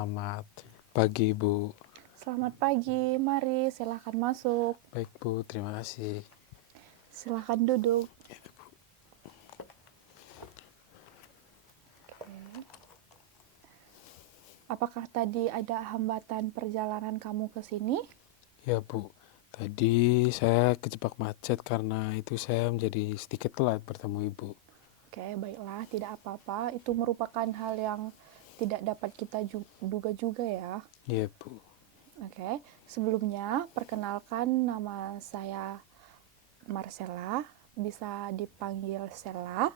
Selamat pagi, Bu. Selamat pagi, mari silahkan masuk. Baik, Bu, terima kasih. Silahkan duduk. Oke. Apakah tadi ada hambatan perjalanan kamu ke sini? Ya, Bu. Tadi saya kejebak macet karena itu saya menjadi sedikit telat bertemu Ibu. Oke, baiklah, tidak apa-apa. Itu merupakan hal yang tidak dapat kita duga juga ya. Iya, Bu. Oke, sebelumnya perkenalkan nama saya Marcella, bisa dipanggil Sella.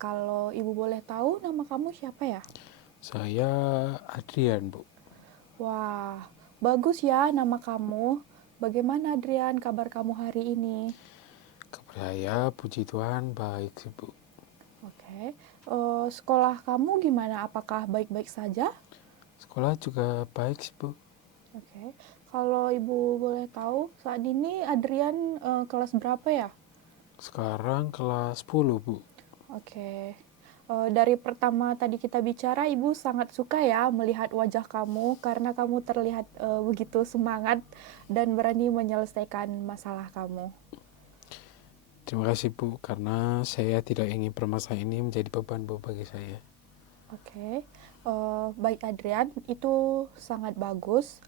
Kalau ibu boleh tahu nama kamu siapa ya? Saya Adrian, Bu. Wah, bagus ya nama kamu. Bagaimana Adrian kabar kamu hari ini? Kabar saya, puji Tuhan, baik sih, Bu. Oke, sekolah kamu gimana? Apakah baik-baik saja? Sekolah juga baik sih, Bu. Oke, kalau ibu boleh tahu saat ini Adrian kelas berapa ya? Sekarang kelas 10, Bu. Oke, dari pertama tadi kita bicara, ibu sangat suka ya melihat wajah kamu karena kamu terlihat begitu semangat dan berani menyelesaikan masalah kamu. Terima kasih, Bu, karena saya tidak ingin permasalahan ini menjadi beban, Bu, bagi saya. Oke, baik Adrian, itu sangat bagus.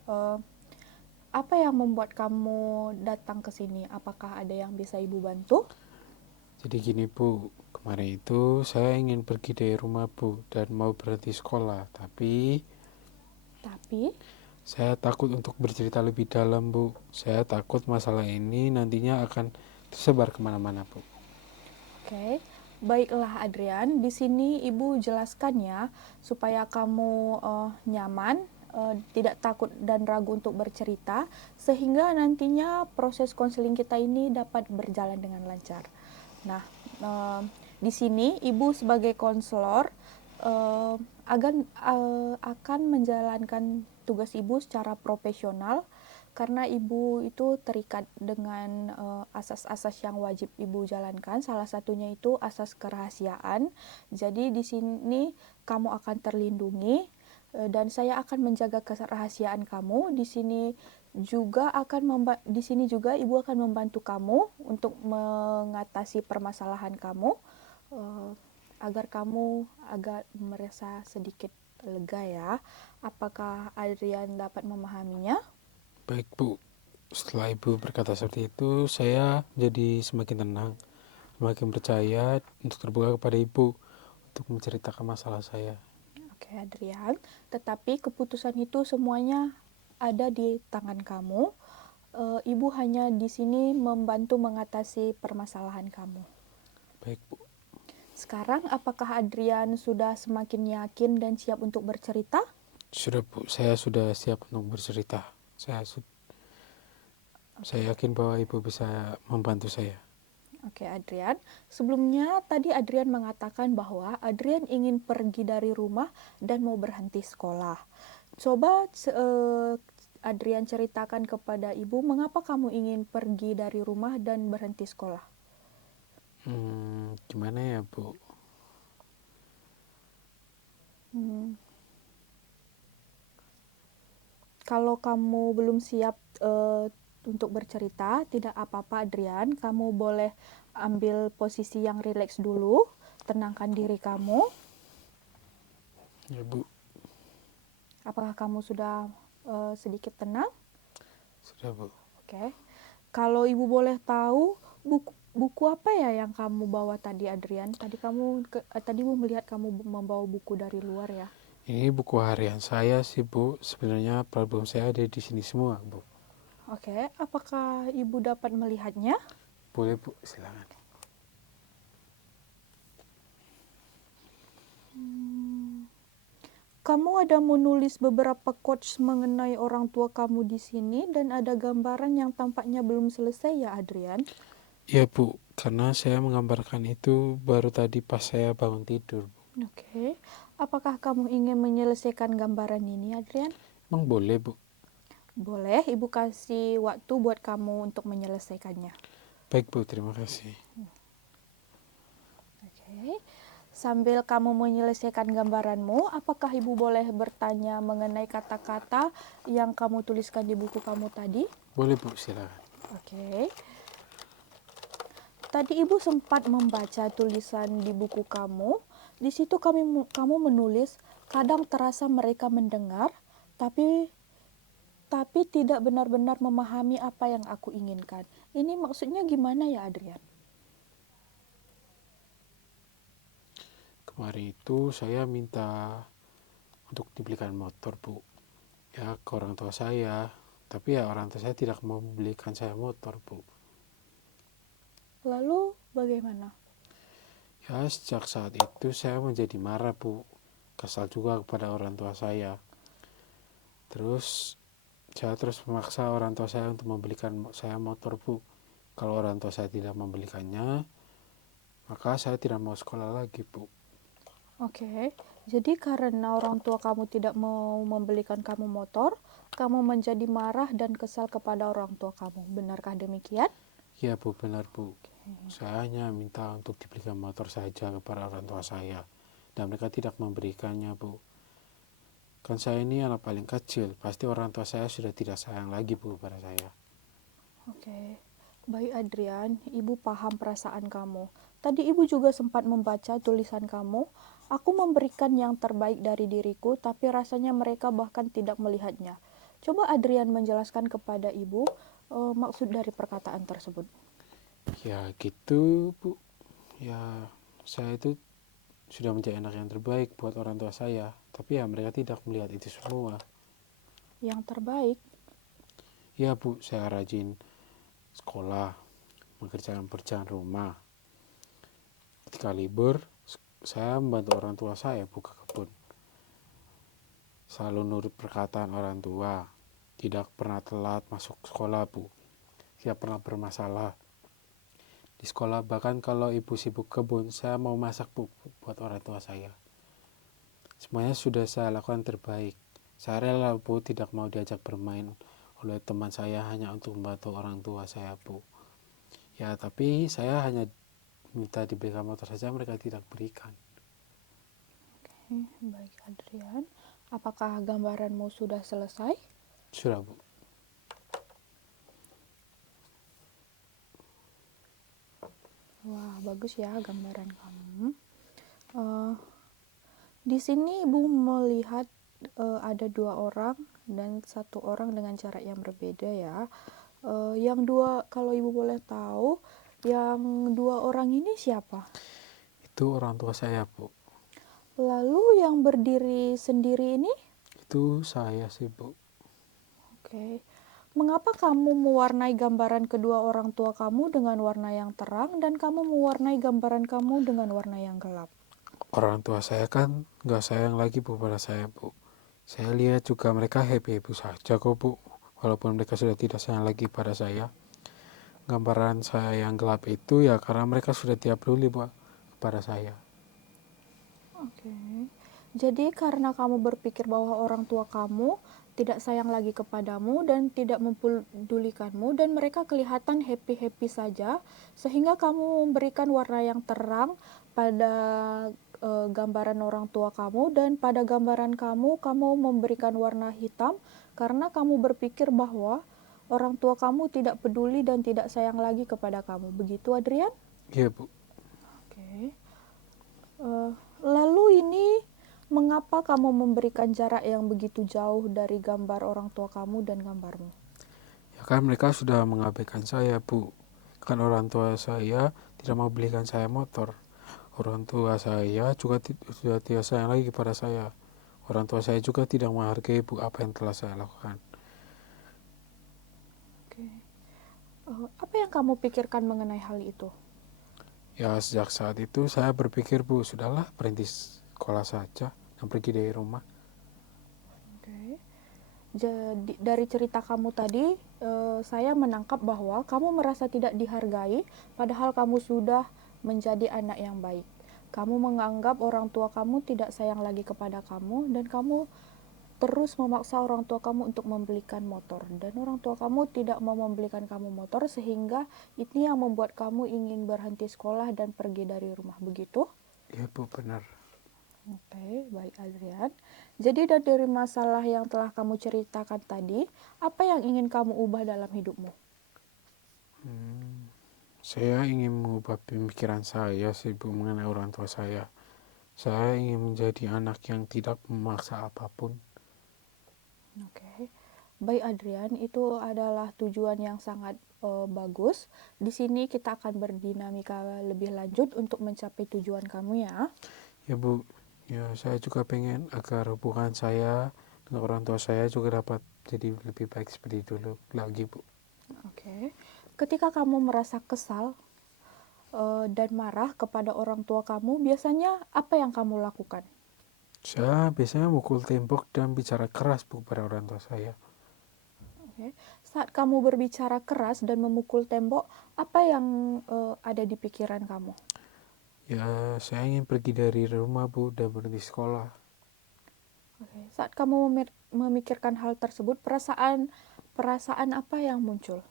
Apa yang membuat kamu datang ke sini? Apakah ada yang bisa ibu bantu? Jadi gini, Bu, kemarin itu saya ingin pergi dari rumah, Bu, dan mau berhenti sekolah, tapi Tapi, saya takut untuk bercerita lebih dalam, Bu. Saya takut masalah ini nantinya akan tersebar kemana-mana, Bu. oke, baiklah Adrian. Di sini ibu jelaskan ya supaya kamu nyaman, tidak takut dan ragu untuk bercerita, sehingga nantinya proses konseling kita ini dapat berjalan dengan lancar. Nah, di sini ibu sebagai konselor akan menjalankan tugas ibu secara profesional karena ibu itu terikat dengan asas-asas yang wajib ibu jalankan. Salah satunya itu asas kerahasiaan. Jadi di sini kamu akan terlindungi dan saya akan menjaga kerahasiaan kamu. Di sini juga ibu akan membantu kamu untuk mengatasi permasalahan kamu agar kamu agak merasa sedikit lega ya. Apakah Adrian dapat memahaminya? Baik, Bu. Setelah Ibu berkata seperti itu, saya jadi semakin tenang, semakin percaya untuk terbuka kepada Ibu untuk menceritakan masalah saya. Oke, Adrian. Tetapi keputusan itu semuanya ada di tangan kamu. Ibu hanya di sini membantu mengatasi permasalahan kamu. Baik, Bu. Sekarang, apakah Adrian sudah semakin yakin dan siap untuk bercerita? Sudah, Bu. Saya sudah siap untuk bercerita. Saya yakin bahwa Ibu bisa membantu saya. Oke, Adrian. Sebelumnya tadi Adrian mengatakan bahwa Adrian ingin pergi dari rumah dan mau berhenti sekolah. Coba Adrian ceritakan kepada ibu mengapa kamu ingin pergi dari rumah dan berhenti sekolah. Gimana ya, Bu? Kalau kamu belum siap untuk bercerita, tidak apa-apa Adrian. Kamu boleh ambil posisi yang rileks dulu, tenangkan diri kamu. Ya, Bu. Apakah kamu sudah sedikit tenang? Sudah, Bu. Oke. Kalau ibu boleh tahu, buku apa ya yang kamu bawa tadi, Adrian? Tadi ibu melihat kamu membawa buku dari luar ya. Ini buku harian saya sih, Bu. Sebenarnya problem saya ada di sini semua, Bu. Oke, apakah ibu dapat melihatnya? Boleh, Bu, silakan. Kamu ada menulis beberapa quotes mengenai orang tua kamu di sini dan ada gambaran yang tampaknya belum selesai ya, Adrian? Ya, Bu, karena saya menggambarkan itu baru tadi pas saya bangun tidur, Bu. Oke, apakah kamu ingin menyelesaikan gambaran ini, Adrian? Emang boleh, Bu? Boleh, ibu kasih waktu buat kamu untuk menyelesaikannya. Baik, Bu, terima kasih. Oke, Sambil kamu menyelesaikan gambaranmu, apakah Ibu boleh bertanya mengenai kata-kata yang kamu tuliskan di buku kamu tadi? Boleh Bu, silakan. Oke. Tadi Ibu sempat membaca tulisan di buku kamu. Di situ kamu menulis, kadang terasa mereka mendengar, tapi tidak benar-benar memahami apa yang aku inginkan. Ini maksudnya gimana ya, Adrian? Kemarin itu saya minta untuk dibelikan motor Bu, ya ke orang tua saya, tapi ya orang tua saya tidak mau membelikan saya motor Bu. Lalu bagaimana? Ya sejak saat itu saya menjadi marah Bu, kesal juga kepada orang tua saya. Terus saya terus memaksa orang tua saya untuk membelikan saya motor Bu. Kalau orang tua saya tidak membelikannya, maka saya tidak mau sekolah lagi Bu. Oke, jadi karena orang tua kamu tidak mau membelikan kamu motor, kamu menjadi marah dan kesal kepada orang tua kamu. Benarkah demikian? Ya Bu, benar Bu. Saya hanya minta untuk dibelikan motor saja kepada orang tua saya, dan mereka tidak memberikannya Bu. Kan saya ini anak paling kecil, pasti orang tua saya sudah tidak sayang lagi Bu pada saya. Oke, baik Adrian, Ibu paham perasaan kamu. Tadi Ibu juga sempat membaca tulisan kamu. Aku memberikan yang terbaik dari diriku, tapi rasanya mereka bahkan tidak melihatnya. Coba Adrian menjelaskan kepada Ibu maksud dari perkataan tersebut. Ya gitu Bu, ya saya itu sudah menjadi anak yang terbaik buat orang tua saya, tapi ya mereka tidak melihat itu semua. Yang terbaik? Ya Bu, saya rajin sekolah, mengerjakan pekerjaan rumah. Ketika libur, saya membantu orang tua saya buka kebun. Selalu nurut perkataan orang tua, tidak pernah telat masuk sekolah Bu, tidak pernah bermasalah di sekolah. Bahkan kalau ibu sibuk kebun, saya mau masak Bu buat orang tua saya. Semuanya sudah saya lakukan terbaik. Saya rela Bu tidak mau diajak bermain oleh teman saya hanya untuk membantu orang tua saya Bu. Ya tapi saya hanya minta diberikan motor saja, mereka tidak berikan. Baik Adrian, apakah gambaranmu sudah selesai? Sudah Bu. Wah, bagus ya gambaran kamu. Di sini Ibu melihat ada 2 orang dan 1 orang dengan cara yang berbeda ya. Yang dua, kalau Ibu boleh tahu, yang 2 orang ini siapa? Itu orang tua saya Bu. Lalu yang berdiri sendiri ini? Itu saya sih Bu. Oke. Mengapa kamu mewarnai gambaran kedua orang tua kamu dengan warna yang terang dan kamu mewarnai gambaran kamu dengan warna yang gelap? Orang tua saya kan gak sayang lagi Bu pada saya Bu. Saya lihat juga mereka happy-happy saja kok Bu, walaupun mereka sudah tidak sayang lagi pada saya. Gambaran saya yang gelap itu ya karena mereka sudah tidak peduli Bu kepada saya. Oke. Jadi karena kamu berpikir bahwa orang tua kamu tidak sayang lagi kepadamu dan tidak mempedulikanmu dan mereka kelihatan happy-happy saja, sehingga kamu memberikan warna yang terang pada gambaran orang tua kamu, dan pada gambaran kamu memberikan warna hitam karena kamu berpikir bahwa orang tua kamu tidak peduli dan tidak sayang lagi kepada kamu. Begitu Adrian? Iya Bu. Oke. Lalu ini mengapa kamu memberikan jarak yang begitu jauh dari gambar orang tua kamu dan gambarmu? Ya kan mereka sudah mengabaikan saya Bu. Kan orang tua saya tidak mau belikan saya motor. Orang tua saya juga sudah tidak sayang lagi kepada saya. Orang tua saya juga tidak menghargai Bu apa yang telah saya lakukan. Oke. Apa yang kamu pikirkan mengenai hal itu? Ya sejak saat itu saya berpikir Bu, sudahlah berhenti sekolah saja dan pergi dari rumah. Oke. Jadi dari cerita kamu tadi, saya menangkap bahwa kamu merasa tidak dihargai, padahal kamu sudah menjadi anak yang baik. Kamu menganggap orang tua kamu tidak sayang lagi kepada kamu, dan kamu terus memaksa orang tua kamu untuk membelikan motor, dan orang tua kamu tidak mau membelikan kamu motor, sehingga ini yang membuat kamu ingin berhenti sekolah dan pergi dari rumah. Begitu? Ya Bu, benar. Oke, baik Adrian. Jadi dari masalah yang telah kamu ceritakan tadi, apa yang ingin kamu ubah dalam hidupmu? Saya ingin mengubah pemikiran saya sih Bu mengenai orang tua saya. Saya ingin menjadi anak yang tidak memaksa apapun. Oke. Baik Adrian, itu adalah tujuan yang sangat bagus. Di sini kita akan berdinamika lebih lanjut untuk mencapai tujuan kamu ya. Ya Bu, ya saya juga pengen agar hubungan saya dengan orang tua saya juga dapat jadi lebih baik seperti dulu lagi Bu. Oke. Ketika kamu merasa kesal dan marah kepada orang tua kamu, biasanya apa yang kamu lakukan? Saya biasanya mukul tembok dan bicara keras Bu pada orang tua saya. Oke. Saat kamu berbicara keras dan memukul tembok, apa yang ada di pikiran kamu? Ya saya ingin pergi dari rumah Bu dan berhenti sekolah. Oke. Saat kamu memikirkan hal tersebut, perasaan apa yang muncul?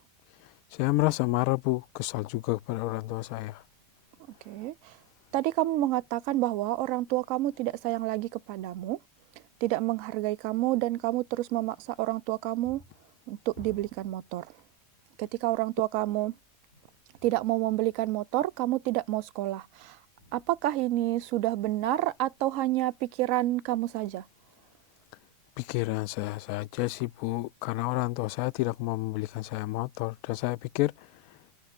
Saya merasa marah Bu, kesal juga kepada orang tua saya. Oke. Tadi kamu mengatakan bahwa orang tua kamu tidak sayang lagi kepadamu, tidak menghargai kamu, dan kamu terus memaksa orang tua kamu untuk dibelikan motor. Ketika orang tua kamu tidak mau membelikan motor, kamu tidak mau sekolah. Apakah ini sudah benar atau hanya pikiran kamu saja? Pikiran saya saja sih Bu, karena orang tua saya tidak mau membelikan saya motor dan saya pikir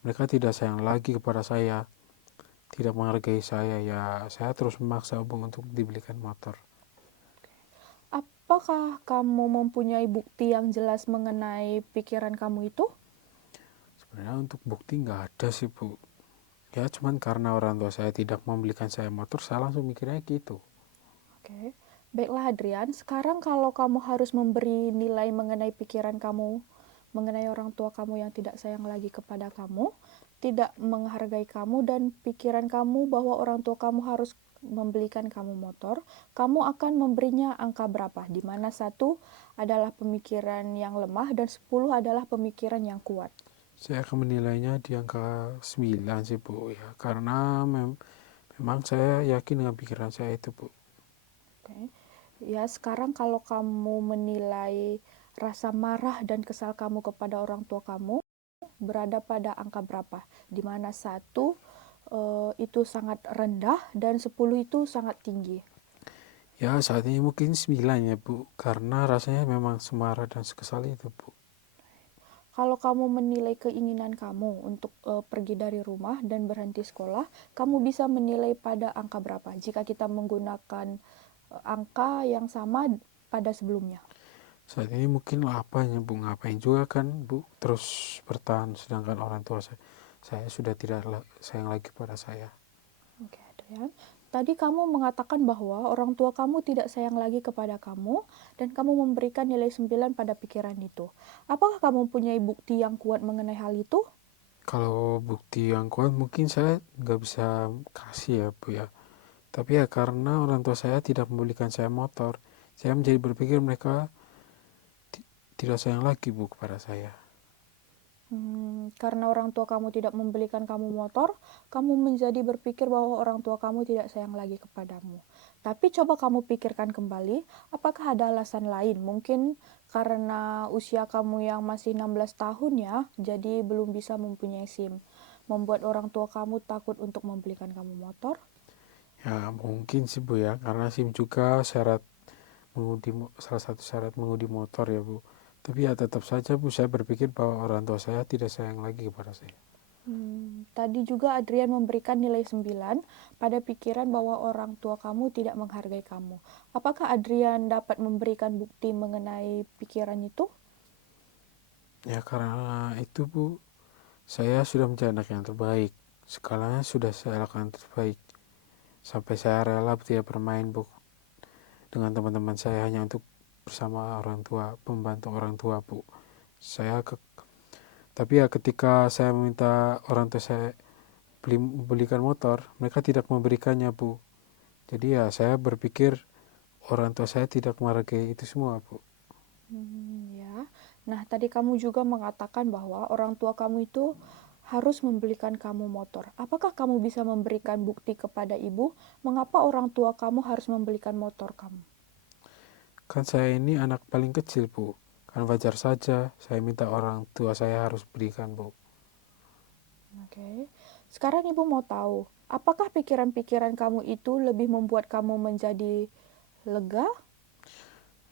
mereka tidak sayang lagi kepada saya, tidak menghargai saya, ya saya terus memaksa Bu untuk dibelikan motor. Apakah kamu mempunyai bukti yang jelas mengenai pikiran kamu itu? Sebenarnya untuk bukti nggak ada sih Bu, ya cuman karena orang tua saya tidak membelikan saya motor, saya langsung mikirnya gitu. Oke. Baiklah Adrian, sekarang kalau kamu harus memberi nilai mengenai pikiran kamu, mengenai orang tua kamu yang tidak sayang lagi kepada kamu, tidak menghargai kamu, dan pikiran kamu bahwa orang tua kamu harus membelikan kamu motor, kamu akan memberinya angka berapa? Di mana 1 adalah pemikiran yang lemah dan 10 adalah pemikiran yang kuat. Saya akan menilainya di angka 9 sih Bu, ya karena memang saya yakin dengan pikiran saya itu Bu. Oke. Ya, sekarang kalau kamu menilai rasa marah dan kesal kamu kepada orang tua kamu berada pada angka berapa? Di mana 1 itu sangat rendah dan 10 itu sangat tinggi. Ya saat ini mungkin 9 ya Bu, karena rasanya memang semarah dan sekesal itu Bu. Kalau kamu menilai keinginan kamu untuk pergi dari rumah dan berhenti sekolah, kamu bisa menilai pada angka berapa jika kita menggunakan angka yang sama pada sebelumnya. Saat ini mungkin 8 ya Bu, ngapain juga kan Bu terus bertahan sedangkan orang tua saya sudah tidak sayang lagi pada saya. Oke, Adrian. Tadi kamu mengatakan bahwa orang tua kamu tidak sayang lagi kepada kamu dan kamu memberikan nilai 9 pada pikiran itu. Apakah kamu punya bukti yang kuat mengenai hal itu? Kalau bukti yang kuat mungkin saya nggak bisa kasih ya Bu ya. Tapi ya karena orang tua saya tidak membelikan saya motor, saya menjadi berpikir mereka tidak sayang lagi Bu kepada saya. Karena orang tua kamu tidak membelikan kamu motor, kamu menjadi berpikir bahwa orang tua kamu tidak sayang lagi kepadamu. Tapi coba kamu pikirkan kembali, apakah ada alasan lain? Mungkin karena usia kamu yang masih 16 tahun ya, jadi belum bisa mempunyai SIM. Membuat orang tua kamu takut untuk membelikan kamu motor. Ya mungkin sih Bu ya, karena SIM juga salah satu syarat mengemudi motor ya Bu. Tapi ya tetap saja Bu, saya berpikir bahwa orang tua saya tidak sayang lagi kepada saya. Tadi juga Adrian memberikan nilai 9 pada pikiran bahwa orang tua kamu tidak menghargai kamu. Apakah Adrian dapat memberikan bukti mengenai pikiran itu? Ya karena itu Bu, saya sudah menjadi anak yang terbaik. Segalanya sudah saya lakukan terbaik. Sampai saya rela tidak bermain Bu dengan teman-teman saya hanya untuk bersama orang tua, membantu orang tua Bu. Tapi ya ketika saya meminta orang tua saya belikan motor, mereka tidak memberikannya Bu. Jadi ya saya berpikir orang tua saya tidak menghargai itu semua Bu. Ya. Nah, tadi kamu juga mengatakan bahwa orang tua kamu itu harus membelikan kamu motor. Apakah kamu bisa memberikan bukti kepada ibu mengapa orang tua kamu harus membelikan motor kamu? Kan saya ini anak paling kecil, Bu. Kan wajar saja saya minta orang tua saya harus berikan, Bu. Oke. Sekarang ibu mau tahu, apakah pikiran-pikiran kamu itu lebih membuat kamu menjadi lega?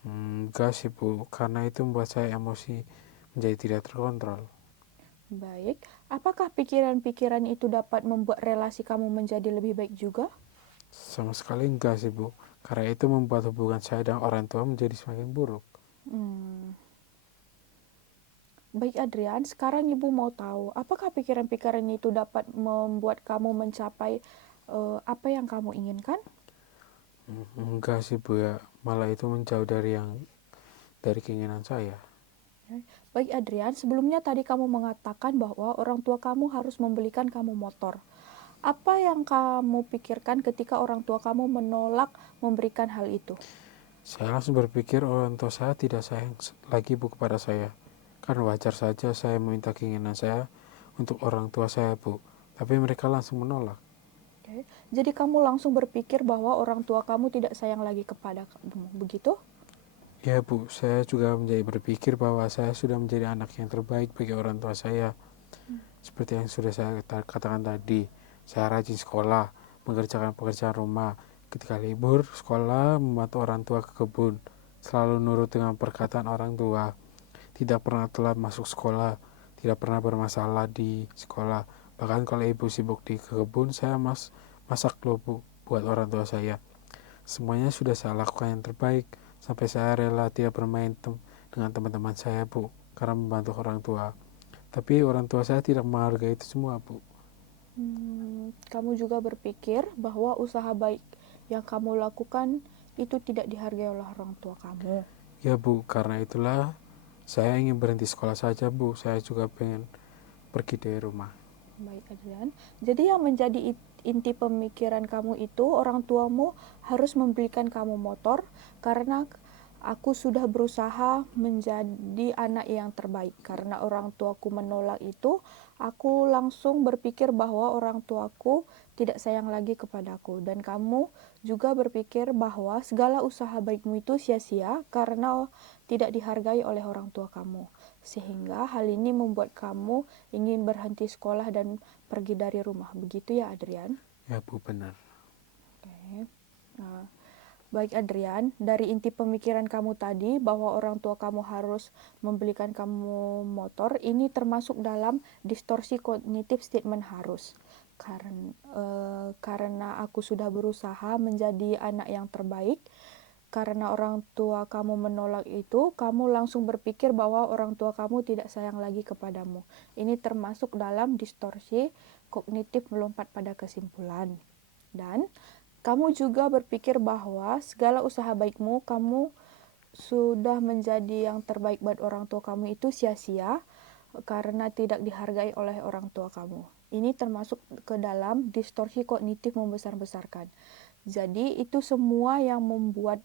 Enggak sih, Bu. Karena itu membuat saya emosi menjadi tidak terkontrol. Baik. Apakah pikiran-pikiran itu dapat membuat relasi kamu menjadi lebih baik juga? Sama sekali enggak sih, Bu. Karena itu membuat hubungan saya dan orang tua menjadi semakin buruk. Hmm. Baik Adrian, sekarang ibu mau tahu, apakah pikiran-pikiran itu dapat membuat kamu mencapai apa yang kamu inginkan? Enggak sih, Bu, ya. Malah itu menjauh dari keinginan saya. Baik Adrian, sebelumnya tadi kamu mengatakan bahwa orang tua kamu harus membelikan kamu motor. Apa yang kamu pikirkan ketika orang tua kamu menolak memberikan hal itu? Saya langsung berpikir orang tua saya tidak sayang lagi, Bu, kepada saya. Kan wajar saja saya meminta keinginan saya untuk orang tua saya, Bu. Tapi mereka langsung menolak. Oke. Jadi kamu langsung berpikir bahwa orang tua kamu tidak sayang lagi kepada kamu, begitu? Ya, Bu, saya juga menjadi berpikir bahwa saya sudah menjadi anak yang terbaik bagi orang tua saya. Seperti yang sudah saya katakan tadi, saya rajin sekolah, mengerjakan pekerjaan rumah. Ketika libur sekolah, membantu orang tua ke kebun, selalu nurut dengan perkataan orang tua, tidak pernah telat masuk sekolah, tidak pernah bermasalah di sekolah. Bahkan kalau ibu sibuk di kebun, saya masak loh, Bu, buat orang tua saya. Semuanya sudah saya lakukan yang terbaik, sampai saya rela tidak bermain dengan teman-teman saya, Bu, karena membantu orang tua. Tapi orang tua saya tidak menghargai itu semua, Bu. Kamu juga berpikir bahwa usaha baik yang kamu lakukan itu tidak dihargai oleh orang tua kamu. Ya, Bu, karena itulah saya ingin berhenti sekolah saja, Bu. Saya juga pengen pergi dari rumah. Baik, Adrian. Jadi yang menjadi inti pemikiran kamu itu orang tuamu harus membelikan kamu motor karena aku sudah berusaha menjadi anak yang terbaik. Karena orang tuaku menolak itu, aku langsung berpikir bahwa orang tuaku tidak sayang lagi kepadaku. Dan kamu juga berpikir bahwa segala usaha baikmu itu sia-sia karena tidak dihargai oleh orang tua kamu. Sehingga hal ini membuat kamu ingin berhenti sekolah dan pergi dari rumah. Begitu ya, Adrian? Ya, Bu, benar. Oke. Nah, baik Adrian, dari inti pemikiran kamu tadi bahwa orang tua kamu harus membelikan kamu motor, ini termasuk dalam distorsi kognitif statement harus. Karena aku sudah berusaha menjadi anak yang terbaik, karena orang tua kamu menolak itu, kamu langsung berpikir bahwa orang tua kamu tidak sayang lagi kepadamu. Ini termasuk dalam distorsi kognitif melompat pada kesimpulan. Dan kamu juga berpikir bahwa segala usaha baikmu, kamu sudah menjadi yang terbaik buat orang tua kamu itu sia-sia karena tidak dihargai oleh orang tua kamu. Ini termasuk ke dalam distorsi kognitif membesar-besarkan. Jadi itu semua yang membuat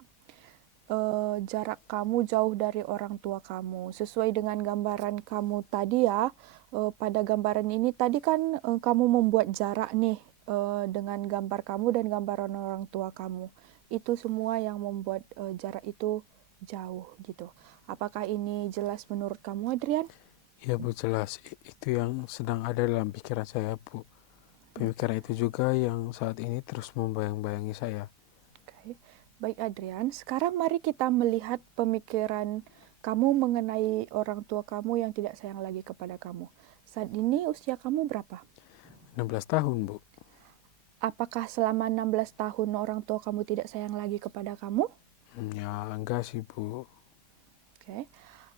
jarak kamu jauh dari orang tua kamu. Sesuai dengan gambaran kamu tadi ya, pada gambaran ini tadi kan kamu membuat jarak nih dengan gambar kamu dan gambaran orang tua kamu. Itu semua yang membuat jarak itu jauh gitu. Apakah ini jelas menurut kamu, Adrian? Ya, Bu, jelas. Itu yang sedang ada dalam pikiran saya, Bu. Pemikiran itu juga yang saat ini terus membayang-bayangi saya. Oke. Baik Adrian, sekarang mari kita melihat pemikiran kamu mengenai orang tua kamu yang tidak sayang lagi kepada kamu. Saat ini usia kamu berapa? 16 tahun, Bu. Apakah selama 16 tahun orang tua kamu tidak sayang lagi kepada kamu? Ya, enggak sih, Bu. Oke.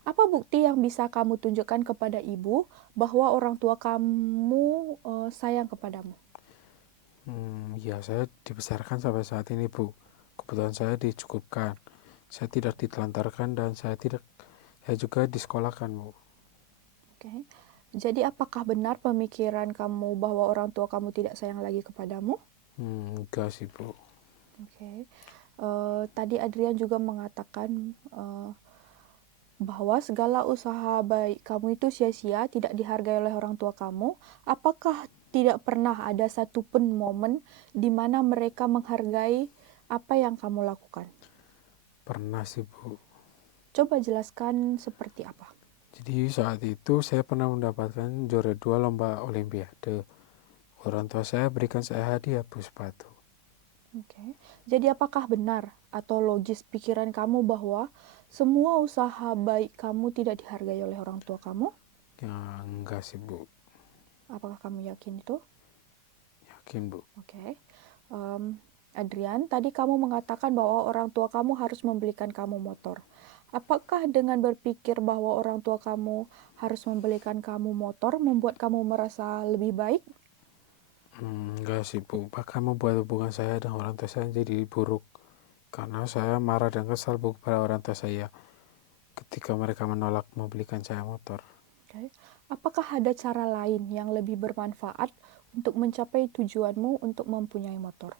Apa bukti yang bisa kamu tunjukkan kepada ibu bahwa orang tua kamu sayang kepadamu? Ya, saya dibesarkan sampai saat ini, Bu. Kebutuhan saya dicukupkan. Saya tidak ditelantarkan dan saya juga disekolahkan, Bu. Oke. Jadi apakah benar pemikiran kamu bahwa orang tua kamu tidak sayang lagi kepadamu? Enggak sih, Bu. Oke. Tadi Adrian juga mengatakan bahwa segala usaha baik kamu itu sia-sia, tidak dihargai oleh orang tua kamu, apakah tidak pernah ada satupun momen di mana mereka menghargai apa yang kamu lakukan? Pernah sih Bu. Coba jelaskan seperti apa. Jadi saat itu saya pernah mendapatkan juara 2 lomba olimpiade. Orang tua saya berikan saya hadiah Bu, sepatu. Oke. Jadi apakah benar atau logis pikiran kamu bahwa semua usaha baik kamu tidak dihargai oleh orang tua kamu? Ya enggak sih Bu, Apakah kamu yakin itu? yakin Bu. Oke. Adrian, tadi kamu mengatakan bahwa orang tua kamu harus membelikan kamu motor. Apakah dengan berpikir bahwa orang tua kamu harus membelikan kamu motor membuat kamu merasa lebih baik? Enggak sih Bu, bahkan membuat hubungan saya dengan orang tua saya jadi buruk. Karena saya marah dan kesal Bu kepada orang tua saya ketika mereka menolak membelikan saya motor. Oke. Apakah ada cara lain yang lebih bermanfaat untuk mencapai tujuanmu untuk mempunyai motor?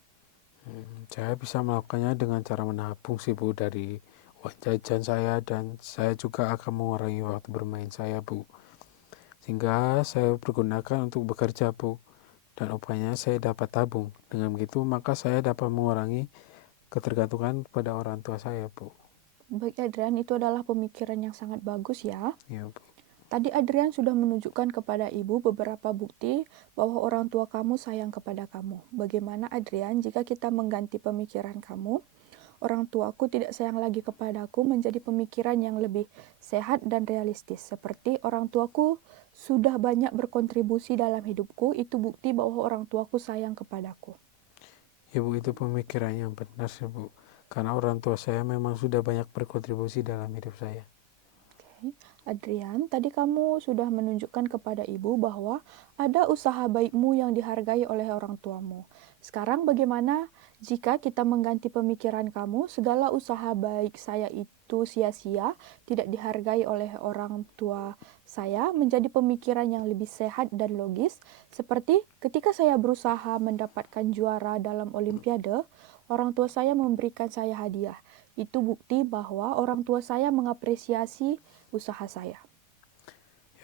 Saya bisa melakukannya dengan cara menabung sih Bu dari uang jajan saya, dan saya juga akan mengurangi waktu bermain saya Bu. Sehingga saya pergunakan untuk bekerja Bu, dan upahnya saya dapat tabung. Dengan begitu maka saya dapat mengurangi ketergantungan pada orang tua saya Bu. Baik Adrian, itu adalah pemikiran yang sangat bagus ya. Ya Bu. Tadi Adrian sudah menunjukkan kepada ibu beberapa bukti bahwa orang tua kamu sayang kepada kamu. Bagaimana Adrian jika kita mengganti pemikiran kamu? Orang tuaku tidak sayang lagi kepadaku menjadi pemikiran yang lebih sehat dan realistis. Seperti orang tuaku sudah banyak berkontribusi dalam hidupku, itu bukti bahwa orang tuaku sayang kepadaku. Ya Bu, itu pemikiran yang benar sih Bu. Karena orang tua saya memang sudah banyak berkontribusi dalam hidup saya. Oke. Adrian, tadi kamu sudah menunjukkan kepada ibu bahwa ada usaha baikmu yang dihargai oleh orang tuamu. Sekarang bagaimana jika kita mengganti pemikiran kamu, segala usaha baik saya itu sia-sia, tidak dihargai oleh orang tua saya, menjadi pemikiran yang lebih sehat dan logis, seperti ketika saya berusaha mendapatkan juara dalam olimpiade, orang tua saya memberikan saya hadiah. Itu bukti bahwa orang tua saya mengapresiasi usaha saya.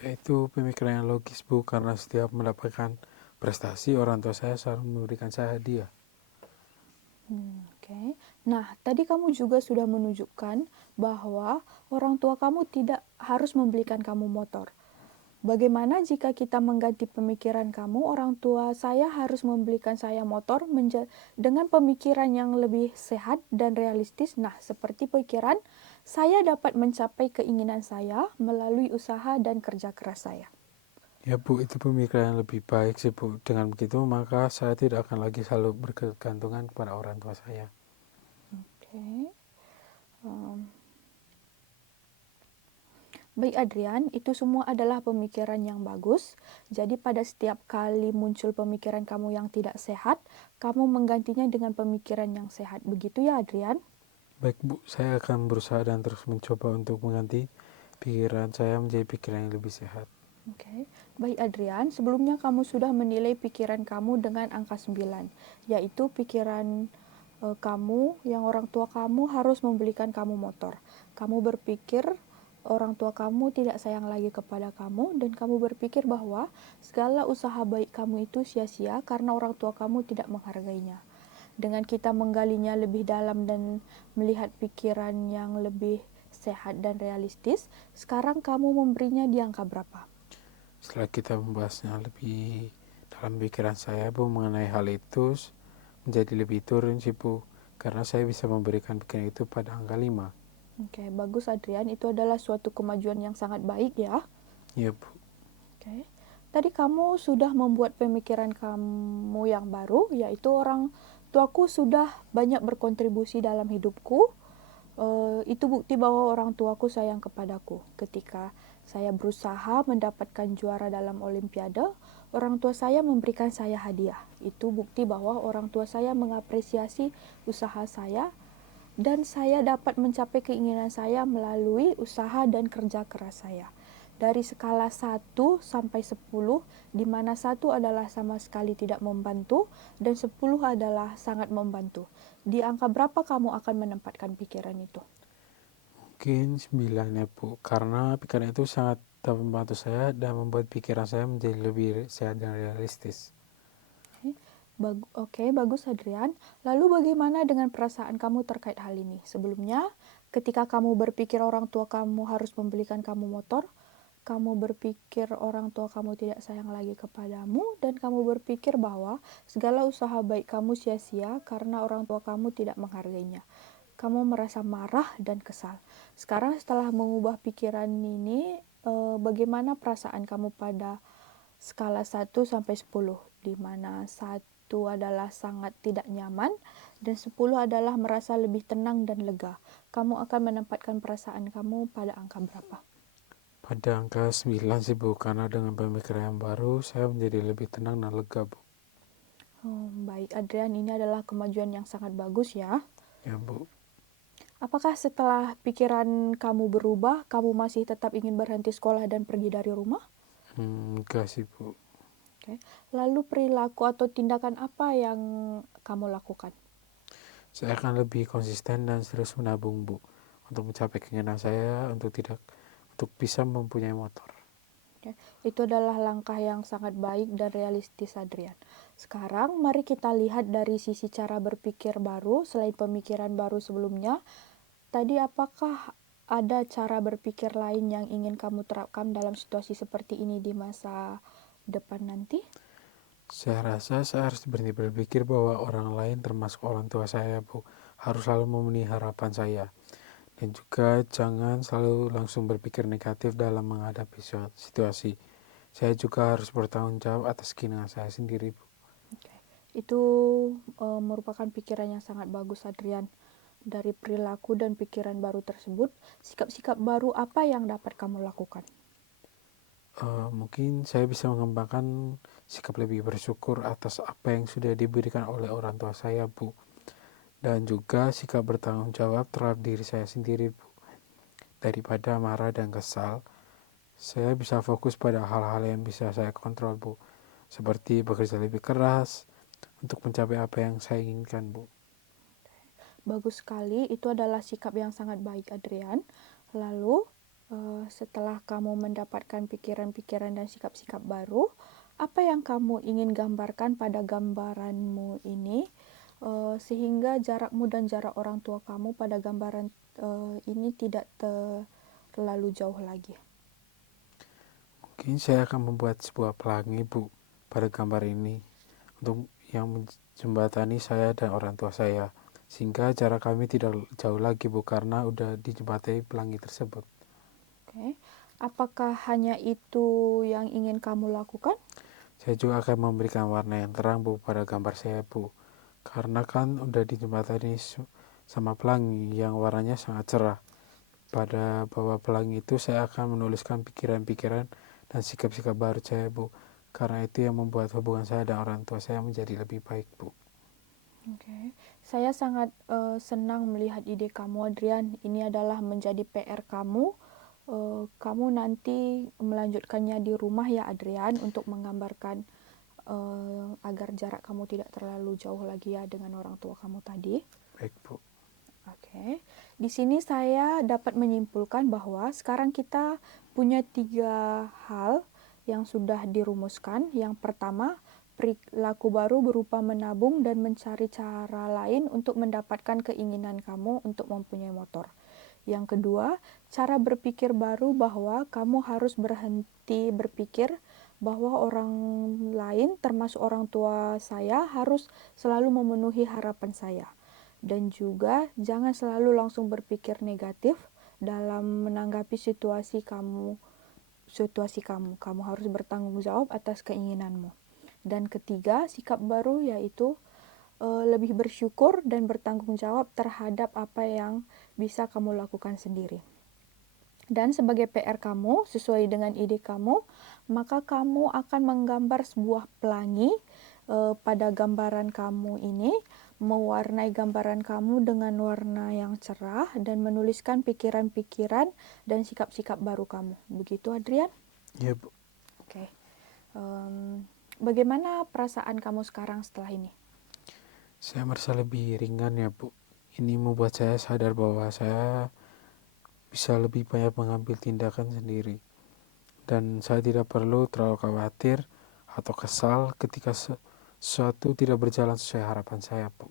Yaitu pemikiran yang logis Bu, karena setiap mendapatkan prestasi orang tua saya selalu memberikan saya hadiah. Oke. Nah, tadi kamu juga sudah menunjukkan bahwa orang tua kamu tidak harus membelikan kamu motor. Bagaimana jika kita mengganti pemikiran kamu, orang tua saya harus membelikan saya motor dengan pemikiran yang lebih sehat dan realistis. Nah, seperti pikiran, saya dapat mencapai keinginan saya melalui usaha dan kerja keras saya. Ya Bu, itu pemikiran yang lebih baik sih Bu. Dengan begitu maka saya tidak akan lagi selalu bergantungan kepada orang tua saya. Oke. Baik Adrian, itu semua adalah pemikiran yang bagus. Jadi pada setiap kali muncul pemikiran kamu yang tidak sehat, kamu menggantinya dengan pemikiran yang sehat. Begitu ya Adrian? Baik Bu, saya akan berusaha dan terus mencoba untuk mengganti pikiran saya menjadi pikiran yang lebih sehat. Oke. Baik Adrian, sebelumnya kamu sudah menilai pikiran kamu dengan angka 9, yaitu pikiran kamu yang orang tua kamu harus membelikan kamu motor. Kamu berpikir orang tua kamu tidak sayang lagi kepada kamu, dan kamu berpikir bahwa segala usaha baik kamu itu sia-sia karena orang tua kamu tidak menghargainya. Dengan kita menggalinya lebih dalam dan melihat pikiran yang lebih sehat dan realistis, sekarang kamu memberinya di angka berapa? Setelah kita membahasnya lebih dalam pikiran saya Bu mengenai hal itu, menjadi lebih turun sih Bu, karena saya bisa memberikan pikiran itu pada angka 5. Oke, bagus Adrian. Itu adalah suatu kemajuan yang sangat baik ya. Iya Bu. Oke. Tadi kamu sudah membuat pemikiran kamu yang baru, yaitu orang tuaku sudah banyak berkontribusi dalam hidupku. Itu bukti bahwa orang tuaku sayang kepadaku. Ketika saya berusaha mendapatkan juara dalam olimpiade, orang tua saya memberikan saya hadiah. Itu bukti bahwa orang tua saya mengapresiasi usaha saya, dan saya dapat mencapai keinginan saya melalui usaha dan kerja keras saya. Dari skala 1 sampai 10, di mana 1 adalah sama sekali tidak membantu dan 10 adalah sangat membantu. Di angka berapa kamu akan menempatkan pikiran itu? Mungkin 9 ya Bu, karena pikiran itu sangat dapat membantu saya dan membuat pikiran saya menjadi lebih sehat dan realistis. Oke, bagus Adrian. Lalu bagaimana dengan perasaan kamu terkait hal ini? Sebelumnya, ketika kamu berpikir orang tua kamu harus membelikan kamu motor, kamu berpikir orang tua kamu tidak sayang lagi kepadamu, dan kamu berpikir bahwa segala usaha baik kamu sia-sia karena orang tua kamu tidak menghargainya. Kamu merasa marah dan kesal. Sekarang setelah mengubah pikiran ini, bagaimana perasaan kamu pada skala 1 sampai 10, di mana 1 adalah sangat tidak nyaman dan 10 adalah merasa lebih tenang dan lega. Kamu akan menempatkan perasaan kamu pada angka berapa? Pada angka 9 sih Bu, karena dengan pemikiran yang baru saya menjadi lebih tenang dan lega Bu. Baik Adrian, ini adalah kemajuan yang sangat bagus ya. Ya Bu. Apakah setelah pikiran kamu berubah, kamu masih tetap ingin berhenti sekolah dan pergi dari rumah? Enggak sih Bu. Oke. Lalu perilaku atau tindakan apa yang kamu lakukan? Saya akan lebih konsisten dan terus menabung Bu, untuk mencapai keinginan saya untuk bisa mempunyai motor. Oke. Itu adalah langkah yang sangat baik dan realistis Adrian. Sekarang mari kita lihat dari sisi cara berpikir baru selain pemikiran baru sebelumnya. Tadi apakah ada cara berpikir lain yang ingin kamu terapkan dalam situasi seperti ini di masa depan nanti? Saya rasa saya harus berhenti berpikir bahwa orang lain termasuk orang tua saya Bu, harus selalu memenuhi harapan saya. Dan juga jangan selalu langsung berpikir negatif dalam menghadapi situasi. Saya juga harus bertanggung jawab atas keinginan saya sendiri Bu. Oke. Itu merupakan pikiran yang sangat bagus Adrian. Dari perilaku dan pikiran baru tersebut, sikap-sikap baru apa yang dapat kamu lakukan? Mungkin saya bisa mengembangkan sikap lebih bersyukur atas apa yang sudah diberikan oleh orang tua saya Bu, dan juga sikap bertanggung jawab terhadap diri saya sendiri Bu. Daripada marah dan kesal, saya bisa fokus pada hal-hal yang bisa saya kontrol Bu, seperti bekerja lebih keras untuk mencapai apa yang saya inginkan Bu. Bagus sekali, itu adalah sikap yang sangat baik Adrian. Lalu setelah kamu mendapatkan pikiran-pikiran dan sikap-sikap baru, apa yang kamu ingin gambarkan pada gambaranmu ini sehingga jarakmu dan jarak orang tua kamu pada gambaran ini tidak terlalu jauh lagi? Mungkin saya akan membuat sebuah pelangi Bu pada gambar ini untuk yang menjembatani saya dan orang tua saya, sehingga jarak kami tidak jauh lagi Bu, karena udah dijembatani pelangi tersebut. Oke. Apakah hanya itu yang ingin kamu lakukan? Saya juga akan memberikan warna yang terang Bu pada gambar saya Bu, karena kan udah dijembatani sama pelangi yang warnanya sangat cerah. Pada bawah pelangi itu saya akan menuliskan pikiran-pikiran dan sikap-sikap baru saya Bu, karena itu yang membuat hubungan saya dan orang tua saya menjadi lebih baik Bu. Oke, saya sangat senang melihat ide kamu, Adrian. Ini adalah menjadi PR kamu. Kamu nanti melanjutkannya di rumah ya, Adrian, untuk menggambarkan agar jarak kamu tidak terlalu jauh lagi ya dengan orang tua kamu tadi. Baik Bu. Oke, di sini saya dapat menyimpulkan bahwa sekarang kita punya 3 hal yang sudah dirumuskan. Yang pertama, perilaku baru berupa menabung dan mencari cara lain untuk mendapatkan keinginan kamu untuk mempunyai motor. Yang kedua, cara berpikir baru bahwa kamu harus berhenti berpikir bahwa orang lain termasuk orang tua saya harus selalu memenuhi harapan saya. Dan juga jangan selalu langsung berpikir negatif dalam menanggapi situasi kamu. Kamu harus bertanggung jawab atas keinginanmu. Dan ketiga, sikap baru yaitu lebih bersyukur dan bertanggung jawab terhadap apa yang bisa kamu lakukan sendiri. Dan sebagai PR kamu, sesuai dengan ide kamu, maka kamu akan menggambar sebuah pelangi pada gambaran kamu ini, mewarnai gambaran kamu dengan warna yang cerah dan menuliskan pikiran-pikiran dan sikap-sikap baru kamu. Begitu, Adrian? Ya Bu. Oke. Bagaimana perasaan kamu sekarang setelah ini? Saya merasa lebih ringan ya Bu. Ini membuat saya sadar bahwa saya bisa lebih banyak mengambil tindakan sendiri. Dan saya tidak perlu terlalu khawatir atau kesal ketika sesuatu tidak berjalan sesuai harapan saya, Bu.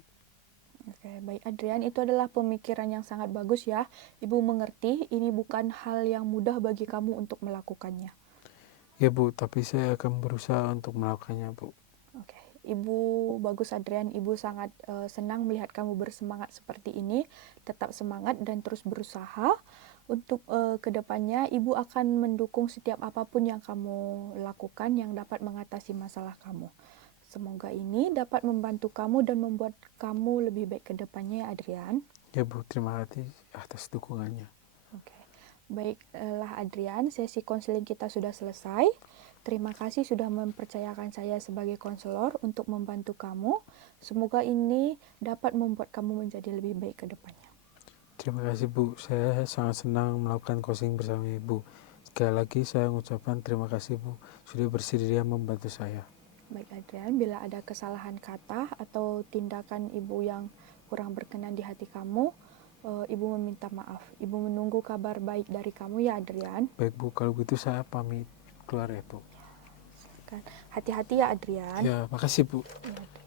Oke, baik Adrian, itu adalah pemikiran yang sangat bagus ya. Ibu mengerti ini bukan hal yang mudah bagi kamu untuk melakukannya. Ya, Bu, tapi saya akan berusaha untuk melakukannya, Bu. Oke, Ibu bagus Adrian, Ibu sangat senang melihat kamu bersemangat seperti ini. Tetap semangat dan terus berusaha. Untuk kedepannya, Ibu akan mendukung setiap apapun yang kamu lakukan yang dapat mengatasi masalah kamu. Semoga ini dapat membantu kamu dan membuat kamu lebih baik ke depannya ya Adrian. Ya, Bu, terima kasih atas dukungannya. Oke. Baiklah Adrian, sesi konseling kita sudah selesai. Terima kasih sudah mempercayakan saya sebagai konselor untuk membantu kamu. Semoga ini dapat membuat kamu menjadi lebih baik ke depannya. Terima kasih, Bu. Saya sangat senang melakukan coaching bersama Ibu. Sekali lagi saya mengucapkan terima kasih, Bu, sudah bersedia membantu saya. Baik Adrian, bila ada kesalahan kata atau tindakan Ibu yang kurang berkenan di hati kamu, Ibu meminta maaf. Ibu menunggu kabar baik dari kamu ya Adrian. Baik, Bu, kalau begitu saya pamit keluar ya, Bu. Hati-hati ya Adrian. Ya, makasih, Bu. Ya, Adrian.